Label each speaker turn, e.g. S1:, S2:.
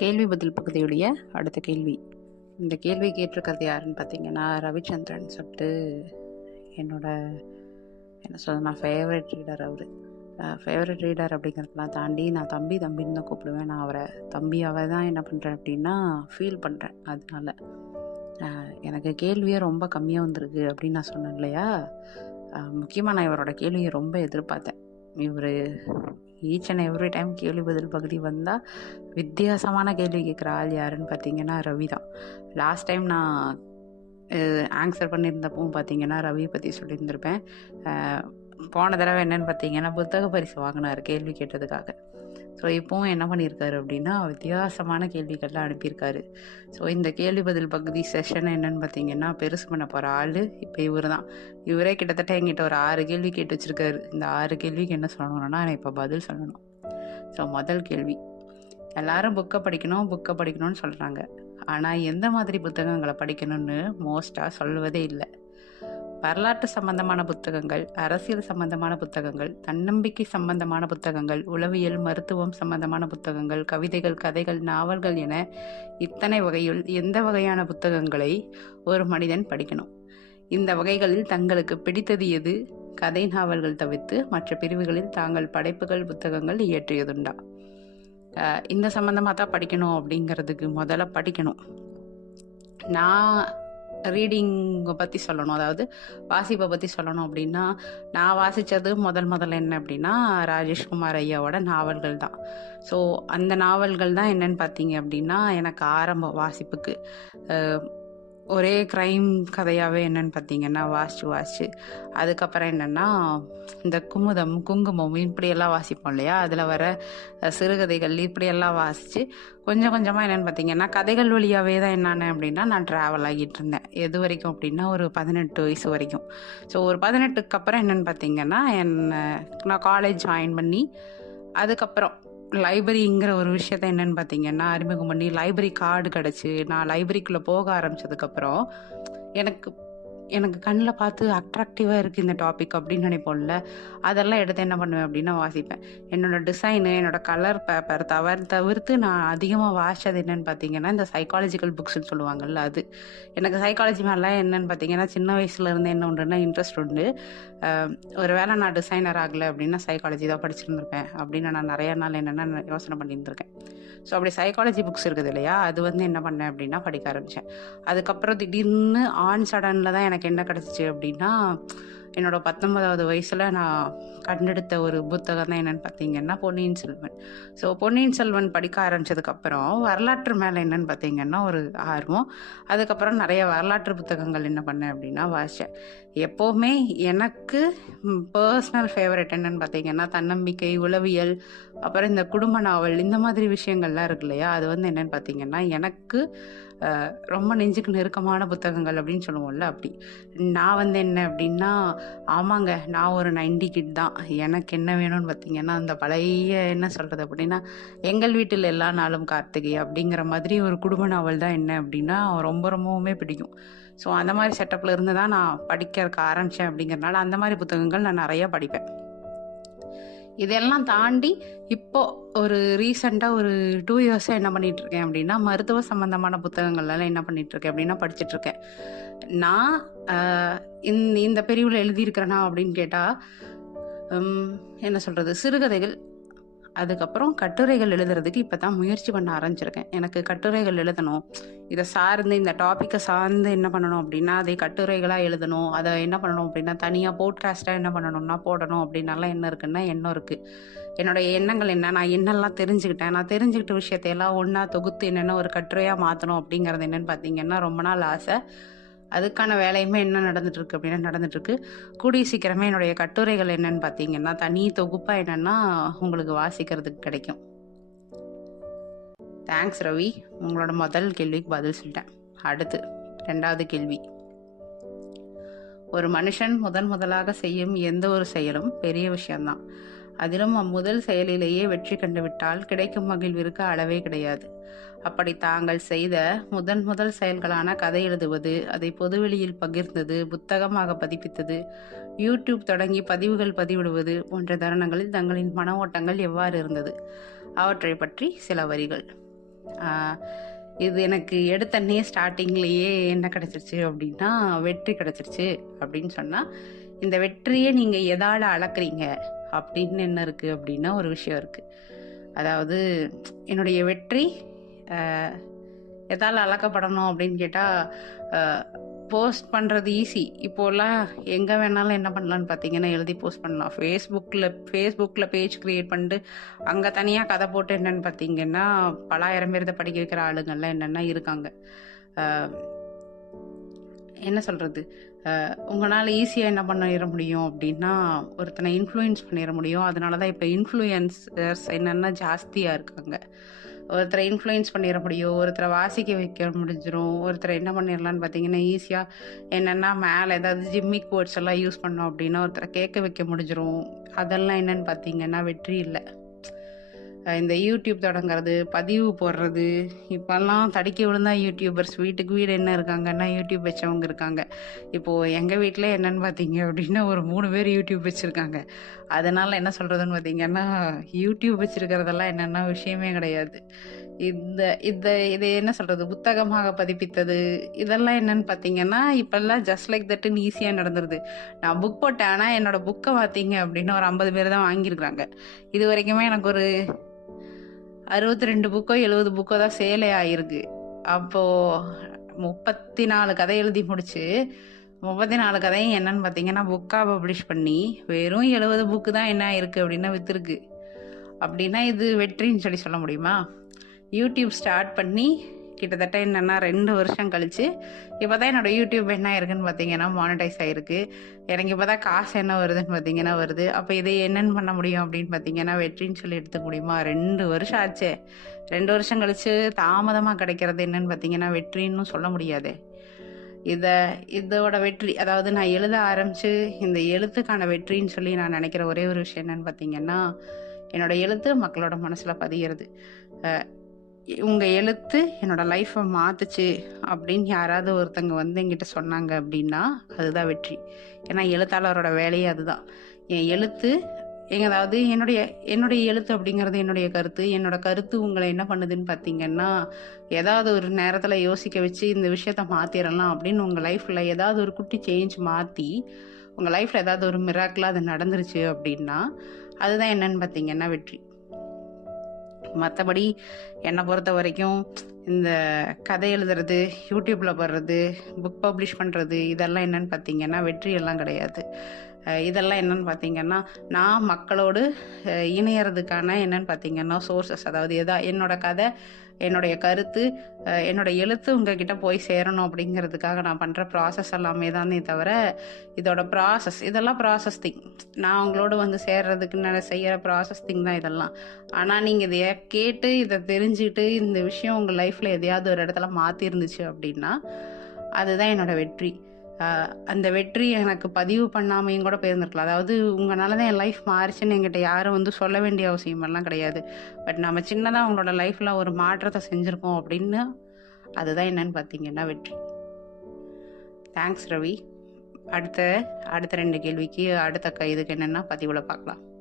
S1: கேள்வி பதில் பகுதியுடைய அடுத்த கேள்வி. இந்த கேள்வி கேட்டிருக்கிறது யாருன்னு பார்த்தீங்கன்னா ரவிச்சந்திரன் சொல்லிட்டு என்னோட என்ன சொல்ல நான் ஃபேவரட் ரீடர் அவர். ஃபேவரட் ரீடர் அப்படிங்கிறதெல்லாம் தாண்டி நான் தம்பி தம்பின்னு தான் கூப்பிடுவேன். நான் அவரை தம்பியாவே தான் என்ன பண்ணுறேன் அப்படின்னா ஃபீல் பண்ணுறேன் அதனால. எனக்கு கேள்வியே ரொம்ப கம்மியாக வந்திருக்கு அப்படின்னு நான் சொன்னேன் இல்லையா? முக்கியமாக நான் இவரோட கேள்வியை ரொம்ப எதிர்பார்த்தேன். இவர் ஈச் அண்ட் எவ்ரி டைம் கேள்வி பதில் பகுதி வந்தால் வித்தியாசமான கேள்வி கேட்குற ஆள் யாருன்னு பார்த்தீங்கன்னா ரவி தான். லாஸ்ட் டைம் நான் ஆன்சர் பண்ணியிருந்தப்பவும் பார்த்தீங்கன்னா ரவியை பற்றி சொல்லியிருந்திருப்பேன். போன தடவை என்னன்னு பார்த்தீங்கன்னா புத்தக பரிசு வாங்கினார் கேள்வி கேட்டதுக்காக. ஸோ இப்போவும் என்ன பண்ணியிருக்காரு அப்படின்னா வித்தியாசமான கேள்விகள்லாம் அனுப்பியிருக்காரு. ஸோ இந்த கேள்வி பதில் பகுதி செஷன் என்னன்னு பார்த்தீங்கன்னா பெருசு பண்ண போகிற ஆள் இப்போ இவர் தான் இவரே கிட்டத்தட்ட எங்கிட்ட ஒரு ஆறு கேள்வி கேட்டு வச்சிருக்காரு. இந்த ஆறு கேள்விக்கு என்ன சொல்லணும்னா நான் இப்போ பதில் சொல்லணும். ஸோ முதல் கேள்வி. எல்லாரும் புக்கை படிக்கணும் புக்கை படிக்கணும்னு சொல்கிறாங்க ஆனால் எந்த மாதிரி புத்தகங்களை படிக்கணும்னு மோஸ்ட்டாக சொல்லுவதே இல்லை. வரலாற்று சம்பந்தமான புத்தகங்கள் அரசியல் சம்பந்தமான புத்தகங்கள் தன்னம்பிக்கை சம்பந்தமான புத்தகங்கள் உளவியல் மருத்துவம் சம்பந்தமான புத்தகங்கள் கவிதைகள் கதைகள் நாவல்கள் என இத்தனை வகையில் எந்த வகையான புத்தகங்களை ஒரு மனிதன் படிக்கணும்? இந்த வகைகளில் தங்களுக்கு பிடித்தது எது? கதை நாவல்கள் தவிர்த்து மற்ற பிரிவுகளில் தாங்கள் படைப்புகள் புத்தகங்கள் இயற்றியதுண்டா? இந்த சம்மந்தமாக தான் படிக்கணும் அப்படிங்கிறதுக்கு முதல்ல படிக்கணும். நான் ரீடிங்கை பற்றி சொல்லணும். அதாவது வாசிப்பை பற்றி சொல்லணும் அப்படின்னா நான் வாசித்தது முதல் முதல்ல என்ன அப்படின்னா ராஜேஷ்குமார் ஐயாவோட நாவல்கள் தான். ஸோ அந்த நாவல்கள் தான் என்னன்னு பார்த்தீங்க அப்படின்னா எனக்கு ஆரம்ப வாசிப்புக்கு ஒரே க்ரைம் கதையாகவே என்னன்னு பார்த்தீங்கன்னா வாசிச்சு வாசிச்சு அதுக்கப்புறம் என்னென்னா இந்த குமுதம் குங்குமம் இப்படியெல்லாம் வாசிப்போம் இல்லையா? அதில் வர சிறுகதைகள் இப்படியெல்லாம் வாசித்து கொஞ்சம் கொஞ்சமாக என்னென்னு பார்த்தீங்கன்னா கதைகள் வழியாகவே தான் என்னென்ன அப்படின்னா நான் ட்ராவல் ஆகிட்டு இருந்தேன். எது வரைக்கும் அப்படின்னா ஒரு பதினெட்டு வயசு வரைக்கும். ஸோ ஒரு பதினெட்டுக்கு அப்புறம் என்னென்னு பார்த்தீங்கன்னா என்ன நான் காலேஜ் ஜாயின் பண்ணி அதுக்கப்புறம் லைப்ரரிங்கிற ஒரு விஷயத்த என்னன்னு பார்த்தீங்கன்னா அறிமுகம் பண்ணி லைப்ரரி கார்டு கிடச்சி நான் லைப்ரரிக்குள்ளே போக ஆரம்பிச்சதுக்கப்புறம் எனக்கு எனக்கு கண்ணில் பார்த்து அட்ராக்டிவாக இருக்குது இந்த டாபிக் அப்படின்னு நினைப்போம்ல அதெல்லாம் எடுத்து என்ன பண்ணுவேன் அப்படின்னா வாசிப்பேன். என்னோட டிசைனு என்னோட கலர் பேப்பர் தவிர தவிர்த்து நான் அதிகமாக வாசிச்சது என்னென்னு பார்த்தீங்கன்னா இந்த சைக்காலஜிக்கல் புக்ஸ்ன்னு சொல்லுவாங்கல்ல அது. எனக்கு சைக்காலஜி மேலாம் என்னன்னு பார்த்தீங்கன்னா சின்ன வயசுலேருந்து என்ன உண்டுன்னா இன்ட்ரெஸ்ட் உண்டு. ஒரு வேளை நான் டிசைனர் ஆகலை அப்படின்னா சைக்காலஜி தான் படிச்சிருந்திருப்பேன் அப்படின்னு நான் நிறைய நாள் என்னென்ன யோசனை பண்ணியிருந்திருக்கேன். ஸோ அப்படி சைக்காலஜி புக்ஸ் இருக்குது இல்லையா அது வந்து என்ன பண்ணேன் அப்படின்னா படிக்க ஆரம்பித்தேன் அதுக்கப்புறம் திடீர்னு ஆன் சடனில் தான் எனக்கு என்ன கிடச்சிச்சு அப்படின்னா என்னோட பத்தொன்பதாவது வயசில் நான் கண்டெடுத்த ஒரு புத்தகம் தான் என்னென்னு பார்த்தீங்கன்னா பொன்னியின் செல்வன். ஸோ பொன்னியின் செல்வன் படிக்க ஆரம்பிச்சதுக்கப்புறம் வரலாற்று மேலே என்னென்னு பார்த்தீங்கன்னா ஒரு ஆர்வம். அதுக்கப்புறம் நிறைய வரலாற்று புத்தகங்கள் என்ன பண்ணேன் அப்படின்னா வாசித்தேன் எப்போவுமே எனக்கு பர்சனல் ஃபேவரட் என்னன்னு பார்த்தீங்கன்னா தன்னம்பிக்கை உளவியல் அப்புறம் இந்த குடும்ப நாவல் இந்த மாதிரி விஷயங்கள்லாம் இருக்கு இல்லையா? அது வந்து என்னன்னு பார்த்தீங்கன்னா எனக்கு ரொம்ப நெஞ்சுக்கு நெருக்கமான புத்தகங்கள் அப்படின்னு சொல்லுவோம்ல அப்படி. நான் வந்து என்ன அப்படின்னா ஆமாங்க நான் ஒரு நைன்டி கிட் தான். எனக்கு என்ன வேணும்னு பார்த்தீங்கன்னா அந்த பழைய என்ன சொல்கிறது அப்படின்னா எங்கள் வீட்டில் எல்லா நாளும் கார்த்திகை அப்படிங்கிற மாதிரி ஒரு குடும்ப நாவல் தான் என்ன அப்படின்னா ரொம்ப ரொம்பவுமே பிடிக்கும். ஸோ அந்த மாதிரி செட்டப்பில் இருந்து தான் நான் படிக்கிறதுக்கு ஆரம்பித்தேன் அப்படிங்கிறனால அந்த மாதிரி புத்தகங்கள் நான் நிறையா படிப்பேன். இதெல்லாம் தாண்டி இப்போ ஒரு ரீசெண்டாக ஒரு டூ இயர்ஸாக என்ன பண்ணிகிட்ருக்கேன் இருக்கேன் அப்படின்னா மருத்துவ சம்மந்தமான புத்தகங்கள்லாம் என்ன பண்ணிகிட்ருக்கேன் அப்படின்னா படிச்சுட்ருக்கேன் நான் இந்த பிரிவில் எழுதியிருக்கிறேனா அப்படின்னு கேட்டால் என்ன சொல்கிறது சிறுகதைகள் அதுக்கப்புறம் கட்டுரைகள் எழுதுறதுக்கு இப்போ தான் முயற்சி பண்ண ஆரம்பிச்சிருக்கேன். எனக்கு கட்டுரைகள் எழுதணும். இதை சார்ந்து இந்த டாப்பிக்கை சார்ந்து என்ன பண்ணணும் அப்படின்னா அதை கட்டுரைகளாக எழுதணும். அதை என்ன பண்ணணும் அப்படின்னா தனியாக போட்காஸ்ட்டாக என்ன பண்ணணும்னா போடணும் அப்படின்னாலாம் என்ன இருக்குன்னா எண்ணம் இருக்குது என்னோட எண்ணங்கள் என்ன? நான் என்னெல்லாம் தெரிஞ்சுக்கிட்டேன்? நான் தெரிஞ்சுக்கிட்ட விஷயத்தையெல்லாம் ஒன்றா தொகுத்து என்னென்ன ஒரு கட்டுரையாக மாற்றணும் அப்படிங்கிறது என்னென்னு பார்த்தீங்கன்னா ரொம்ப நாள் ஆசை. அதுக்கான வேலையுமே என்ன நடந்துட்டுருக்கு அப்படின்னா நடந்துட்டுருக்கு. கூடிய சீக்கிரமே என்னுடைய கட்டுரைகள் என்னன்னு பார்த்தீங்கன்னா தனி தொகுப்பாக என்னென்னா உங்களுக்கு வாசிக்கிறதுக்கு கிடைக்கும். தேங்க்ஸ் ரவி உங்களோட முதல் கேள்விக்கு பதில் சொல்லிட்டேன். அடுத்து ரெண்டாவது கேள்வி. ஒரு மனுஷன் முதன் முதலாக செய்யும் எந்த ஒரு செயலும் பெரிய விஷயம்தான். அதிலும் அம்முதல் செயலிலேயே வெற்றி கண்டுவிட்டால் கிடைக்கும் மகிழ்விற்கு அளவே கிடையாது. அப்படி தாங்கள் செய்த முதன் முதல் செயல்களான கதை எழுதுவது அதை பொதுவெளியில் பகிர்ந்தது புத்தகமாக பதிப்பித்தது யூடியூப் தொடங்கி பதிவுகள் பதிவிடுவது போன்ற தருணங்களில் தங்களின் மன ஓட்டங்கள் எவ்வாறு இருந்தது? அவற்றை பற்றி சில வரிகள். இது எனக்கு எடுத்தன்னே ஸ்டார்டிங்லேயே என்ன கிடச்சிருச்சு அப்படின்னா வெற்றி கிடச்சிருச்சு அப்படின்னு சொன்னால் இந்த வெற்றியை நீங்கள் எதால் அளக்குறீங்க? அப்படின்னு என்ன இருக்குது அப்படின்னா ஒரு விஷயம் இருக்குது அதாவது என்னுடைய வெற்றி எதால் அளக்கப்படணும் அப்படின்னு கேட்டால் போஸ்ட் பண்ணுறது ஈஸி. இப்போல்லாம் எங்கே வேணாலும் என்ன பண்ணலான்னு பார்த்தீங்கன்னா எழுதி போஸ்ட் பண்ணலாம். ஃபேஸ்புக்கில் ஃபேஸ்புக்கில் பேஜ் க்ரியேட் பண்ணிட்டு அங்கே தனியாக கதை போட்டு என்னன்னு பார்த்தீங்கன்னா பலாயிரம் பேர்த்த படிக்க வைக்கிற ஆளுங்கள்லாம் என்னென்னா இருக்காங்க. என்ன சொல்கிறது உங்களால் ஈஸியாக என்ன பண்ணிட முடியும் அப்படின்னா ஒருத்தனை இன்ஃப்ளூயன்ஸ் பண்ணிட முடியும். அதனால தான் இப்போ இன்ஃப்ளூயன்சர்ஸ் என்னென்னா ஜாஸ்தியாக இருக்காங்க. ஒருத்தரை இன்ஃப்ளூயன்ஸ் பண்ணிட முடியும் ஒருத்தரை வாசிக்க வைக்க முடிஞ்சிடும் ஒருத்தரை என்ன பண்ணிடலான்னு பார்த்தீங்கன்னா ஈஸியாக என்னென்னா மேலே ஏதாவது ஜிம்மிக் வேர்ட்ஸ் எல்லாம் யூஸ் பண்ணோம் அப்படின்னா ஒருத்தரை கேட்க வைக்க முடிஞ்சிடும் அதெல்லாம் என்னன்னு பார்த்தீங்கன்னா வெற்றி இல்லை. இந்த யூடியூப் தொடங்குறது பதிவு போடுறது இப்போல்லாம் தடிக்க விழுந்தா யூடியூபர்ஸ் வீட்டுக்கு வீடு என்ன இருக்காங்கன்னா யூடியூப் வச்சவங்க இருக்காங்க. இப்போது எங்கள் வீட்டில் என்னென்னு பார்த்தீங்க அப்படின்னா ஒரு மூணு பேர் யூடியூப் வச்சுருக்காங்க. அதனால் என்ன சொல்கிறதுன்னு பார்த்தீங்கன்னா யூடியூப் வச்சுருக்கிறதெல்லாம் என்னென்னா விஷயமே கிடையாது. இந்த இந்த இது என்ன சொல்கிறது புத்தகமாக பதிப்பித்தது இதெல்லாம் என்னன்னு பார்த்தீங்கன்னா இப்போல்லாம் ஜஸ்ட் லைக் தட்டுன்னு ஈஸியாக நடந்துருது. நான் புக் போட்டேன் ஆனால் என்னோட புக்கை பார்த்தீங்க அப்படின்னு ஒரு ஐம்பது பேர் தான் வாங்கியிருக்கிறாங்க. இது வரைக்குமே எனக்கு ஒரு அறுபத்தி ரெண்டு புக்கோ எழுபது புக்கோ தான் சேலை ஆகிருக்கு அப்போது முப்பத்தி நாலு கதை எழுதி முடிச்சு முப்பத்தி நாலு கதையும் என்னன்னு பார்த்தீங்கன்னா புக்காக பப்ளிஷ் பண்ணி வெறும் எழுபது புக்கு தான் என்ன இருக்குது அப்படின்னா விற்றுருக்கு அப்படின்னா இது வெற்றின்னு சொல்லி சொல்ல முடியுமா? யூடியூப் ஸ்டார்ட் பண்ணி கிட்டத்தட்ட என்னென்னா ரெண்டு வருஷம் கழிச்சு இப்போ தான் என்னோடய யூடியூப் என்ன ஆயிருக்குன்னு பார்த்தீங்கன்னா மானிட்டைஸ் ஆகிருக்கு எனக்கு இப்போ தான் காசு என்ன வருதுன்னு பார்த்தீங்கன்னா வருது. அப்போ இதை என்னென்னு பண்ண முடியும் அப்படின்னு பார்த்தீங்கன்னா வெற்றின்னு சொல்லி எடுத்துக்க முடியுமா? ரெண்டு வருஷம் ஆச்சே. ரெண்டு வருஷம் கழித்து தாமதமாக கிடைக்கிறது என்னன்னு பார்த்தீங்கன்னா வெற்றின்னு சொல்ல முடியாது. இதை இதோட வெற்றி அதாவது நான் எழுத ஆரம்பித்து இந்த எழுத்துக்கான வெற்றின்னு சொல்லி நான் நினைக்கிற ஒரே ஒரு விஷயம் என்னன்னு பார்த்தீங்கன்னா என்னோட எழுத்து மக்களோட மனசில் பதிகிறது உங்கள் உங்க எழுத்து என்னோட லைஃப்பை மாத்துச்சு அப்படின்னு யாராவது ஒருத்தங்க வந்து என்கிட்ட சொன்னாங்க அப்படின்னா அதுதான் வெற்றி. ஏன்னா எழுத்தாளரோட வேலையே அதுதான். என் எழுத்து எங்க அதாவது என்னுடைய என்னுடைய எழுத்து அப்படிங்கிறது என்னுடைய கருத்து. என்னோட கருத்து உங்களை என்ன பண்ணுதுன்னு பார்த்தீங்கன்னா ஏதாவது ஒரு நேரத்தில் யோசிக்க வச்சு இந்த விஷயத்த மாற்றிடலாம் அப்படின்னு உங்கள் லைஃப்பில் ஏதாவது ஒரு குட்டி சேஞ்ச் மாற்றி உங்கள் லைஃப்பில் ஏதாவது ஒரு மிராக்கிளாக அது நடந்துருச்சு அப்படின்னா அதுதான் என்னன்னு பார்த்தீங்கன்னா வெற்றி. மற்றபடி என்னை பொறுத்த வரைக்கும் இந்த கதை எழுதுறது யூடியூப்பில் போடுறது புக் பப்ளிஷ் பண்ணுறது இதெல்லாம் என்னன்னு பார்த்தீங்கன்னா வெற்றியெல்லாம் கிடையாது. இதெல்லாம் என்னன்னு பார்த்தீங்கன்னா நான் மக்களோடு இணையறதுக்கான என்னன்னு பார்த்தீங்கன்னா சோர்சஸ் அதாவது எதா என்னோட கதை என்னுடைய கருத்து என்னோட எழுத்து உங்ககிட்ட போய் சேரணும் அப்படிங்கிறதுக்காக நான் பண்ணுற ப்ராசஸ் எல்லாமே தானே தவிர இதோட ப்ராசஸ் இதெல்லாம் ப்ராசஸ் திங் நான் உங்களோட வந்து சேர்றதுக்கு நான் செய்கிற ப்ராசஸ் திங் தான் இதெல்லாம். ஆனால் நீங்கள் இதை கேட்டு இதை தெரிஞ்சுக்கிட்டு இந்த விஷயம் உங்கள் லைஃப்பில் எதையாவது ஒரு இடத்துல மாற்றிருந்துச்சு அப்படின்னா அதுதான் என்னோட வெற்றி. அந்த வெற்றி எனக்கு பதிவு பண்ணாமையும் கூட போயிருந்திருக்கலாம். அதாவது உங்களால் தான் என் லைஃப் மாறிச்சுன்னு என்கிட்ட யாரும் வந்து சொல்ல வேண்டிய அவசியமெல்லாம் கிடையாது. பட் நம்ம சின்னதாக அவங்களோட லைஃப்பில் ஒரு மாற்றத்தை செஞ்சுருக்கோம் அப்படின்னு அதுதான் என்னன்னு பார்த்தீங்கன்னா வெற்றி. தேங்க்ஸ் ரவி. அடுத்த அடுத்த ரெண்டு கேள்விக்கு அடுத்த க- இதுக்கு என்னென்னா பதிவில் பார்க்கலாம்